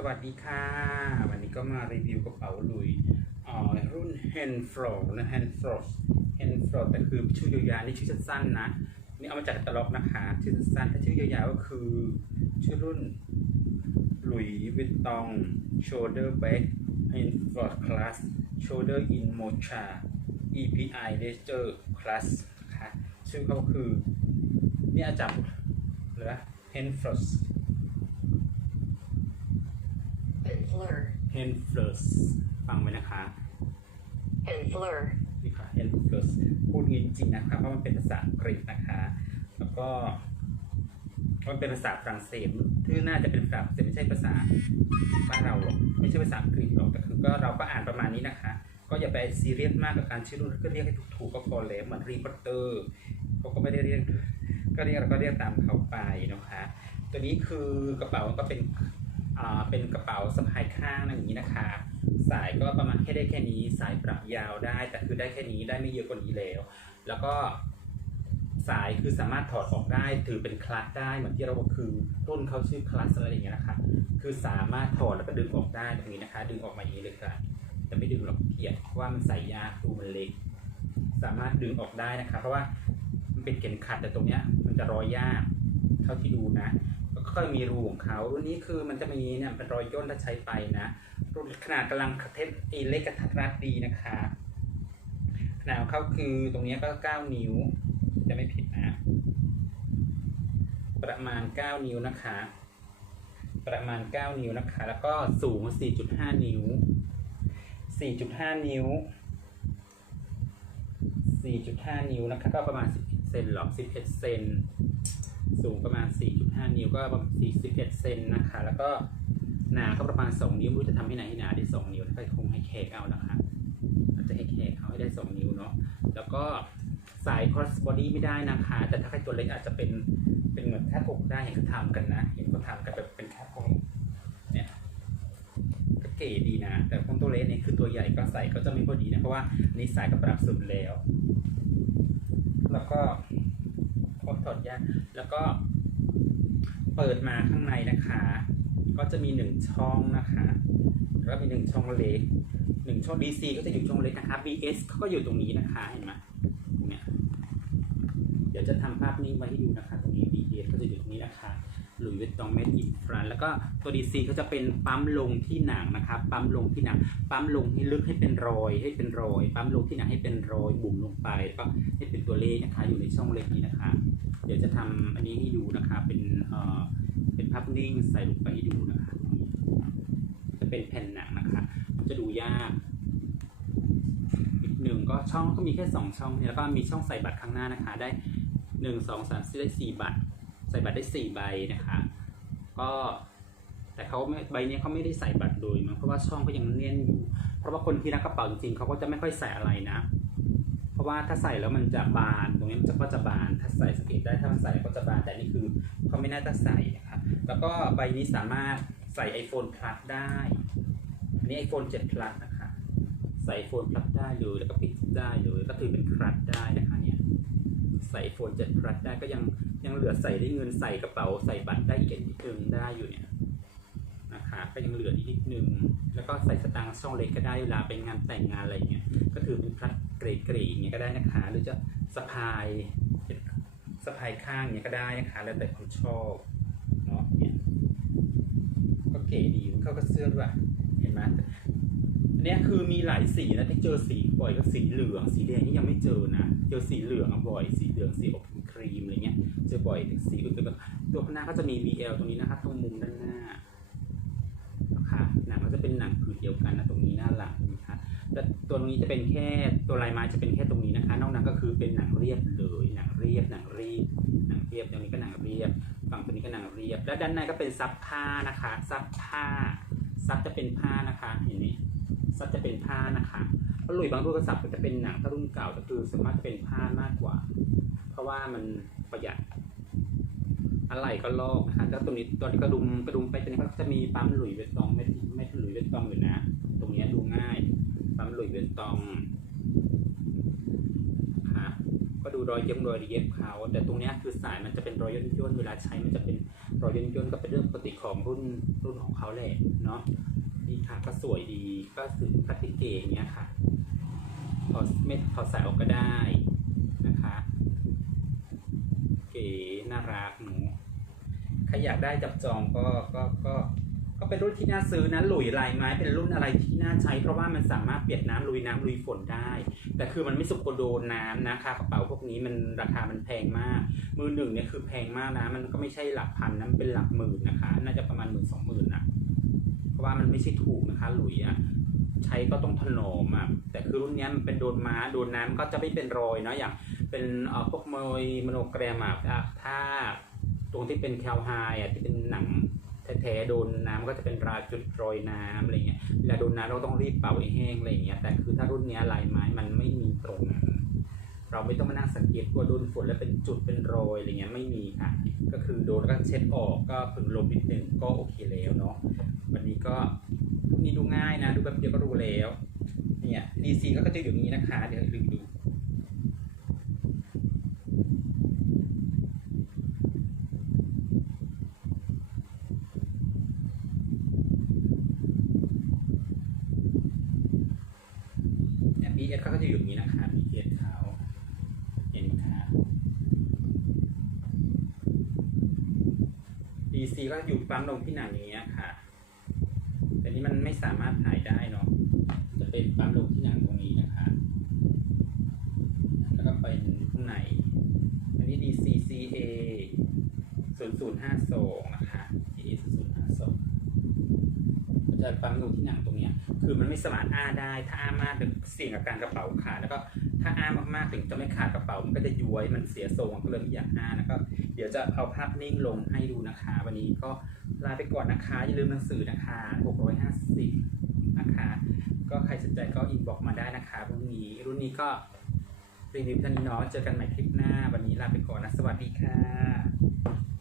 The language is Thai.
สวัสดีค่ะ วันนี้ก็มารีวิวกระเป๋าลุยอ่ารุ่น Hand Flow นะ Hand Flow Hand Flow แต่คือชื่อยาวๆนี่ชื่อสั้นๆนะ นี่เอามาจากตตาล็อกนะคะ ชื่อสั้นถ้าชื่อยาวๆก็คือชื่อรุ่นลุยวิตตอง Shoulder Bag Hand Flow Class Shoulder in Mocha EPI Leisure Class ค่ะชื่อเขาคือ นี่อาจารย์หรือ Hand Flow and fleur, Hand Flow ฟังไว้นะคะ and fleur, นี่ค่ะ Hand Flow พูดงี้จริงๆนะคะเพราะมันเป็นภาษาอังกฤษนะคะ แล้วก็มันเป็นภาษาฝรั่งเศสที่น่าจะเป็นฝรั่งเศสไม่ใช่ภาษาบ้านเราหรอกไม่ใช่ภาษาอังกฤษหรอกแต่คือก็เราก็อ่านประมาณนี้นะคะ ก็อย่าไปซีเรียสมากกับการชื่อรุ่นก็เรียกให้ถูกๆก็พอแล้วเหมือนรีพอร์เตอร์เขาก็ไม่ได้เรียกก็เรียกเราก็เรียกตามเขาไปนะคะตัวนี้คือกระเป๋าก็เป็นอ่า เป็นกระเป๋าสะพายข้างอย่างนี้นะคะ สายก็ประมาณแค่ได้แค่นี้ สายปรับยาวได้ แต่คือได้แค่นี้ได้ไม่เยอะกว่านี้แล้ว แล้วก็สายคือสามารถถอดออกได้ถือเป็นคลัตได้เหมือนที่เราบอกคือรุ่นเขาชื่อคลัตอะไรอย่างเงี้ยนะคะ คือสามารถถอดแล้วก็ดึงออกได้ตรงนี้นะคะ ดึงออกมาอย่างนี้เลยค่ะแต่ไม่ดึงหรอกเกียดเพราะว่ามันใส่ยากดูมันเล็ก สามารถดึงออกได้นะคะ เพราะว่ามันเป็นเข็มขัดแต่ตรงเนี้ยมันจะร้อยยากเท่าที่ดูนะ ค่อยมีรูของเขารุ่นนี้คือมันจะมีเนี่ยเป็นรอยย่นถ้าใช้ไปนะรุ่นขนาดกำลังเทปเอเล็กกระทัดรัดดีนะคะ ขนาดเขาคือตรงนี้ก็ 9 นิ้ว จะไม่ผิดนะ ประมาณ 9 นิ้วนะคะ ประมาณ 9 นิ้วนะคะ แล้วก็สูง 4.5 นิ้ว 4.5 นิ้ว 4.5 นิ้วนะคะ ก็ประมาณ11 เซนหรอ11 เซน สูงประมาณ 4.5 นิ้วก็ประมาณ41เซนนะคะ แล้วก็หนาก็ประมาณ 2 นิ้วรู้จะทำให้ไหนให้หนาได้ 2 นิ้วก็คงให้แขกเอานะคะอาจะให้แขกเอาให้ได้ 2 นิ้วเนาะ แล้วก็สาย cross body ไม่ได้นะคะ แต่ถ้าใครตัวเล็กอาจจะเป็นเป็นเหมือนแคบอกได้เห็นเขาทำกันนะ เห็นเขาทำกันแบบเป็นแคบอกเนี่ยก็เก๋ดีนะ แต่คนตัวเล็กเนี่ยคือตัวใหญ่ก็ใส่ก็จะไม่พอดีนะ เพราะว่านนี่สายก็ปรับสุดแล้ว แล้วก็พบถอดยากแล้วก็เปิดมาข้างในนะคะ ก็จะมีหนึ่งช่องนะคะแล้วก็มีหนึ่งช่องเล็กหนึ่งช่อง DC ก็จะอยู่ช่องเล็กนะคะ BS เขาก็อยู่ตรงนี้นะคะเห็นไหมเนี่ยเดี๋ยวจะทำภาพนิ่งไว้ให้ดูนะคะ ตรงนี้ BS ก็จะอยู่ตรงนี้นะคะ หลุยส์วิตตองเมดอินฟรานแล้วก็ตัว DC เขาจะเป็นปั๊มลงที่หนังนะคะปั๊มลงที่หนัง ปั๊มลงให้ลึกให้เป็นรอย ให้เป็นรอย ปั๊มลงที่หนังให้เป็นรอยบุ๋มลงไปแล้วก็ให้เป็นตัวเลขนะคะ อยู่ในช่องเล็กนี้นะคะ เดี๋ยวจะทำอันนี้ให้ดูนะคะ เป็นเอ่อเป็นภาพนิ่งใส่ลงไปให้ดูนะคะ จะเป็นแผ่นหนังนะคะ จะดูยากอีกหนึ่งก็ช่องก็มีแค่สองช่องเนี่ยแล้วก็มีช่องใส่บัตรข้างหน้านะคะ ได้หนึ่งสองสามสี่ได้สี่บัตร ใส่บัตรได้สี่ใบนะคะ ก็แต่เขาใบนี้เขาไม่ได้ใส่บัตรโดยมั้งเพราะว่าช่องก็ยังแน่นอยู่ เพราะว่าคนที่รักกระเป๋าจริงๆเขาก็จะไม่ค่อยใส่อะไรนะ เพราะว่าถ้าใส่แล้วมันจะบานตรงนี้มันจะก็จะบาน ถ้าใส่สงเกตได้ถ้ามันใส่ก็จะบานแต่นี่คือเขาไม่น่าจะใส่นะคะแล้วก็ใบนี้สามารถใส่ iPhone Plus ได้ อันนี้ iPhone 7 Plus นะคะ ใส่ iPhone Plus ได้เลยแล้วก็ปิดได้เลยก็ถือเป็นครัดได้นะคะเนี่ย ใส่ iPhone 7 Plus ได้ก็ยังยังเหลือใส่ได้เงินใส่กระเป๋าใส่บัตรได้อีกนิดนึงได้อยู่เนี่ยนะคะก็ยังเหลืออีกนิดนึงแล้วก็ใส่สตางค์ช่องเล็กก็ได้เวลาไปงานแต่งงานอะไรเงี้ยก็ถือเป็นพลัดเกรดเกรดเงี้ยก็ได้นะคะ หรือจะสะพายสะพายข้างเงี้ยก็ได้นะคะ แล้วแต่คนชอบเนาะเนี่ยก็เก๋ดีเข้ากับเสื้อด้วยเห็นไหมอันเนี้ยคือมีหลายสีนะที่เจอสีบ่อยก็สีเหลืองสีแดงนี่ยังไม่เจอนะ เจอสีเหลืองบ่อยสีเหลืองสีออกครีมอะไรเงี้ยจอบ่อยสีอื่นตัวข้างหน้าก็จะมี BL ตรงนี้นะคะตรงมุมด้านหน้าค่ะหนังก็จะเป็นหนังผืนเดียวกันนะตรงนี้หน้าหลังนะคะแต่ตัวนี้จะเป็นแค่ตัวลายไม้จะเป็นแค่ตรงนี้นะคะ นอกนั้นก็คือเป็นหนังเรียบเลยหนังเรียบหนังเรียบหนังเรียบตรงนี้ก็หนังเรียบฝั่งตัวนี้ก็หนังเรียบ และด้านในก็เป็นซับผ้านะคะซับผ้าซับจะเป็นผ้านะคะเห็นไหมซับจะเป็นผ้านะคะ พราะหลุยบางรุ่นก็ซับก็จะเป็นหนังถ้ารุ่นเก่าก็คือสามารถเป็นผ้ามากกว่า เพราะว่ามันประหยัดอะไรก็ลอกนะคะแล้วตรงนี้ตอนที่กระดุมกระดุมไปตรงนี้ก็จะมีปั๊มหลุยเวตตองไม่ไม่หลุยเวตตองอยู่นะ ตรงนี้ดูง่าย ปั๊มหลุยเวตตองค่ะก็ดูรอยเย็บรอยเย็บเขาแต่ตรงนี้คือสายมันจะเป็นรอยย่นย่นเวลาใช้มันจะเป็นรอยย่นย่นก็เป็นเรื่องปกติของรุ่นรุ่นของเขาแหละเนาะนี่ค่ะก็สวยดีก็คือพลาสติเกอย่างเงี้ยค่ะ ถอดเม็ดถอดสายออกก็ได้นะคะเก๋น่ารักหนูใครอยากได้จับจองก็ก็ก็ก็เป็นรุ่นที่น่าซื้อนะหลุยลายไม้เป็นรุ่นอะไรที่น่าใช้ เพราะว่ามันสามารถเปียกน้ำลุยน้ำลุยฝนได้ แต่คือมันไม่สุกโดนน้ำนะคะกระเป๋าพวกนี้มันราคามันแพงมาก มือหนึ่งเนี่ยคือแพงมากนะ มันก็ไม่ใช่หลักพันนะมันเป็นหลักหมื่นนะคะ น่าจะประมาณหมื่นสองหมื่นนะเพราะว่ามันไม่ใช่ถูกนะคะหลุยอะ ใช้ก็ต้องถนอมอะแต่คือรุ่นนี้มันเป็นโดนม้าโดนน้ำก็จะไม่เป็นรอยเนาะอย่างเป็นพวกมวยมโนแกรมอะถ้าตรงที่เป็นแคลไฮอะที่เป็นหนังแท้ๆโดนน้ำก็จะเป็นราจุดรอยน้ำอะไรเงี้ยเวลาโดนน้ำเราต้องรีบเป่าให้แห้งอะไรเงี้ยแต่คือถ้ารุ่นนี้ลายไม้มันไม่มีตรงนั้นเราไม่ต้องมานั่งสังเกตว่าโดนฝนแล้วเป็นจุดเป็นรอยอะไรเงี้ยไม่มีค่ะ ก็คือโดนก็เช็ดออกก็พึงลมนิดหนึ่งก็โอเคแล้วเนาะวันนี้ก็ นี่ดูง่ายนะ ดูแป๊บเดียวก็รู้แล้ว เนี่ยดีซีก็จะอยู่นี้นะคะ เดี๋ยวลืมดูเนี่ย BS เขาก็จะอยู่นี้นะคะ BS เขาเห็นไหมคะ DC ก็อยู่ปั๊มลงที่หนังอย่างเงี้ยค่ะ แต่นี้มันไม่สามารถถ่ายได้เนาะ จะเป็นปั๊มลงที่หนังตรงนี้นะคะ แล้วก็เป็นข้างใน อันนี้ DC CA 0052นะคะ 0052มันจะปั๊มลงที่หนังตรงนี้คือมันไม่สามารถอ้าได้ ถ้าอ้ามากเดี๋ยวเสี่ยงกับการกระเป๋าขาดแล้วก็ถ้าอ้ามากๆถึงจะไม่ขาดกระเป๋ามันก็จะย้วยมันเสียทรงก็เลยไม่อยากอ้านะครับเดี๋ยวจะเอาภาพนิ่งลงให้ดูนะคะ วันนี้ก็ลาไปก่อนนะคะ อย่าลืมหนังสือนะคะ 650 นะคะ ก็ใครสนใจก็อินบอกมาได้นะคะรุ่นนี้รุ่นนี้ก็รีวิวท่านี้เนาะเจอกันใหม่คลิปหน้า วันนี้ลาไปก่อนนะสวัสดีค่ะ